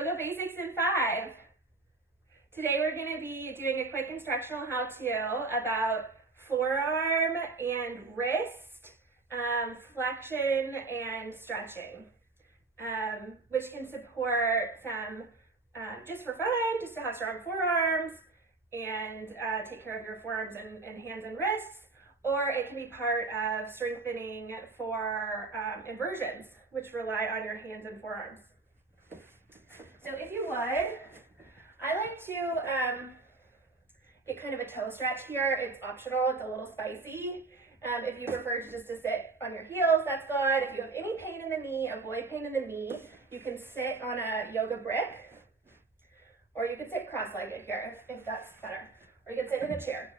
Yoga Basics in 5. Today we're going to be doing a quick instructional how-to about forearm and wrist flexion and stretching, which can support some just for fun, just to have strong forearms and take care of your forearms and hands and wrists, or it can be part of strengthening for inversions, which rely on your hands and forearms. So if you would, I like to get kind of a toe stretch here. It's optional, it's a little spicy. If you prefer to just to sit on your heels, that's good. If you have any pain in the knee, avoid pain in the knee. You can sit on a yoga brick, or you can sit cross-legged here if that's better. Or you can sit in a chair.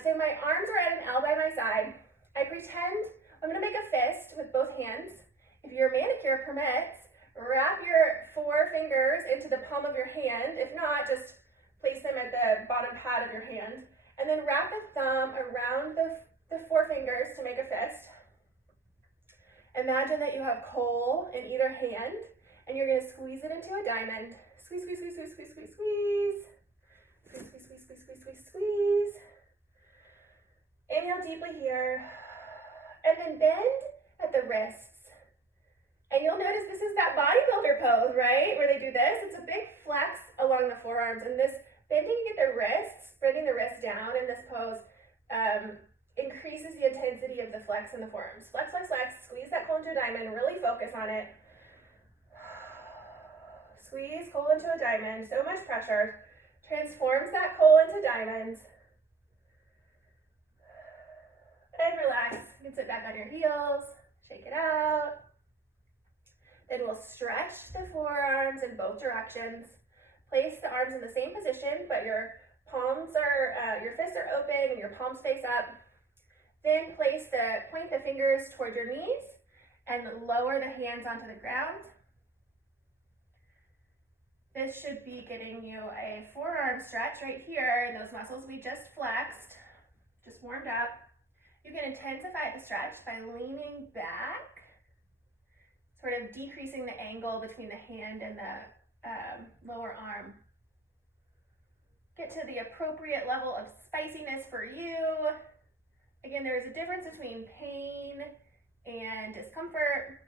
So my arms are at an L by my side. I pretend I'm gonna make a fist with both hands. If your manicure permits, wrap your 4 fingers into the palm of your hand. If not, just place them at the bottom pad of your hand. And then wrap the thumb around the 4 fingers to make a fist. Imagine that you have coal in either hand, and you're gonna squeeze it into a diamond. Squeeze, squeeze, squeeze, squeeze, squeeze, squeeze, squeeze. Squeeze, squeeze, squeeze, squeeze, squeeze, squeeze, squeeze. Inhale deeply here. And then bend at the wrists. And you'll notice this is that bodybuilder pose, right? Where they do this. It's a big flex along the forearms. And this bending at the wrists, spreading the wrists down in this pose, increases the intensity of the flex in the forearms. Flex, flex, flex. Squeeze that coal into a diamond. Really focus on it. Squeeze coal into a diamond. So much pressure. Transforms that coal into diamonds. And relax. You can sit back on your heels. Shake it out. Then we'll stretch the forearms in both directions. Place the arms in the same position, but your palms are, your fists are open and your palms face up. Then point the fingers toward your knees and lower the hands onto the ground. This should be getting you a forearm stretch right here in those muscles we just flexed, just warmed up. You can intensify the stretch by leaning back, sort of decreasing the angle between the hand and the lower arm. Get to the appropriate level of spiciness for you. Again, there's a difference between pain and discomfort.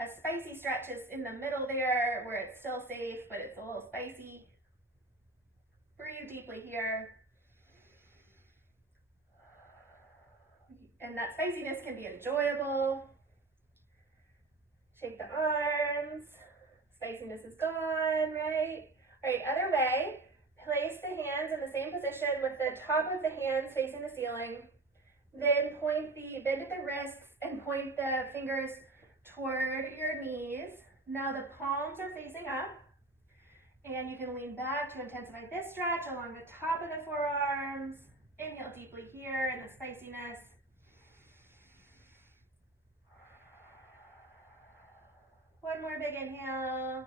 A spicy stretch is in the middle there where it's still safe, but it's a little spicy. Breathe deeply here. And that spiciness can be enjoyable. Shake the arms. Spiciness is gone, right? All right, other way. Place the hands in the same position with the top of the hands facing the ceiling. Then bend at the wrists and point the fingers toward your knees. Now the palms are facing up. And you can lean back to intensify this stretch along the top of the forearms. Inhale deeply here in the spiciness. One more big inhale.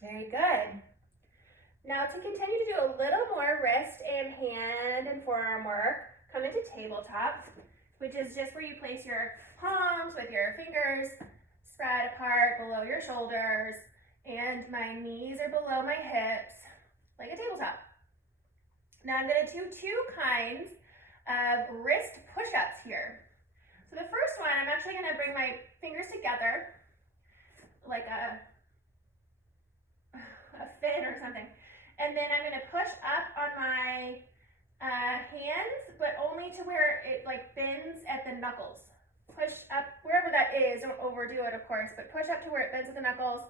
Very good. Now to continue to do a little more wrist and hand and forearm work, come into tabletop, which is just where you place your palms with your fingers spread apart below your shoulders, and my knees are below my hips, like a tabletop. Now I'm going to do 2 kinds of wrist push-ups here. So the first one, I'm actually going to bring my fingers together like a fin or something. And then I'm going to push up on my hands, but only to where it like bends at the knuckles. Push up wherever that is, don't overdo it of course, but push up to where it bends at the knuckles.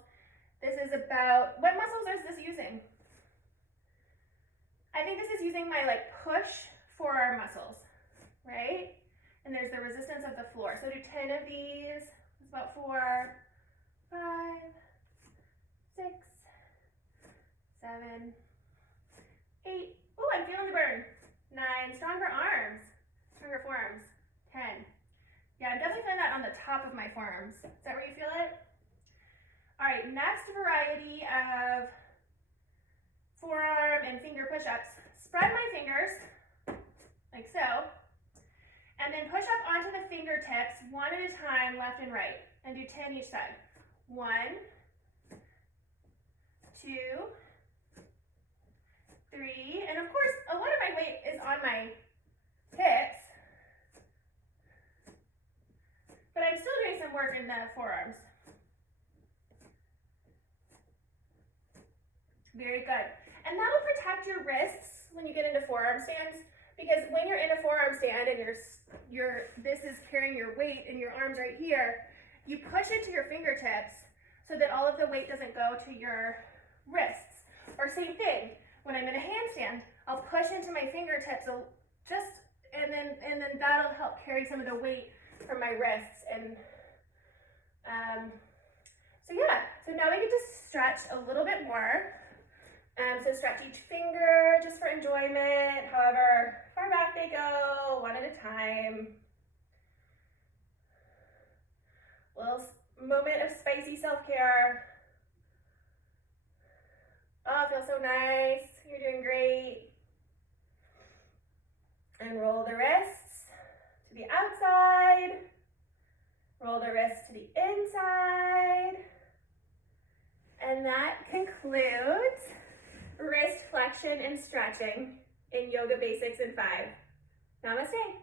This is about, what muscles is this using? I think this is using my like push forearm muscles, right? And there's the resistance of the floor. So do 10 of these. It's about 4, 5, 6, 7, 8. Oh, I'm feeling the burn. 9. Stronger arms. Stronger forearms. 10. Yeah, I'm definitely feeling that on the top of my forearms. Is that where you feel it? All right, next variety of forearm and finger push-ups. Spread my fingers like so. And then push up onto the fingertips, one at a time, left and right. And do 10 each side. 1, 2, 3. And of course, a lot of my weight is on my hips. But I'm still doing some work in the forearms. Very good. And that'll protect your wrists when you get into forearm stands, because when you're in a forearm stand and this is carrying your weight and your arms right here, you push into your fingertips so that all of the weight doesn't go to your wrists. Or same thing, when I'm in a handstand, I'll push into my fingertips and then that'll help carry some of the weight from my wrists. And so now we get to stretch a little bit more. So stretch each finger just for enjoyment, however far back they go, one at a time. Little moment of spicy self-care. Oh, it feels so nice. You're doing great. And roll the wrists to the outside. Roll the wrists to the inside. And that concludes wrist flexion and stretching in Yoga Basics in 5. Namaste.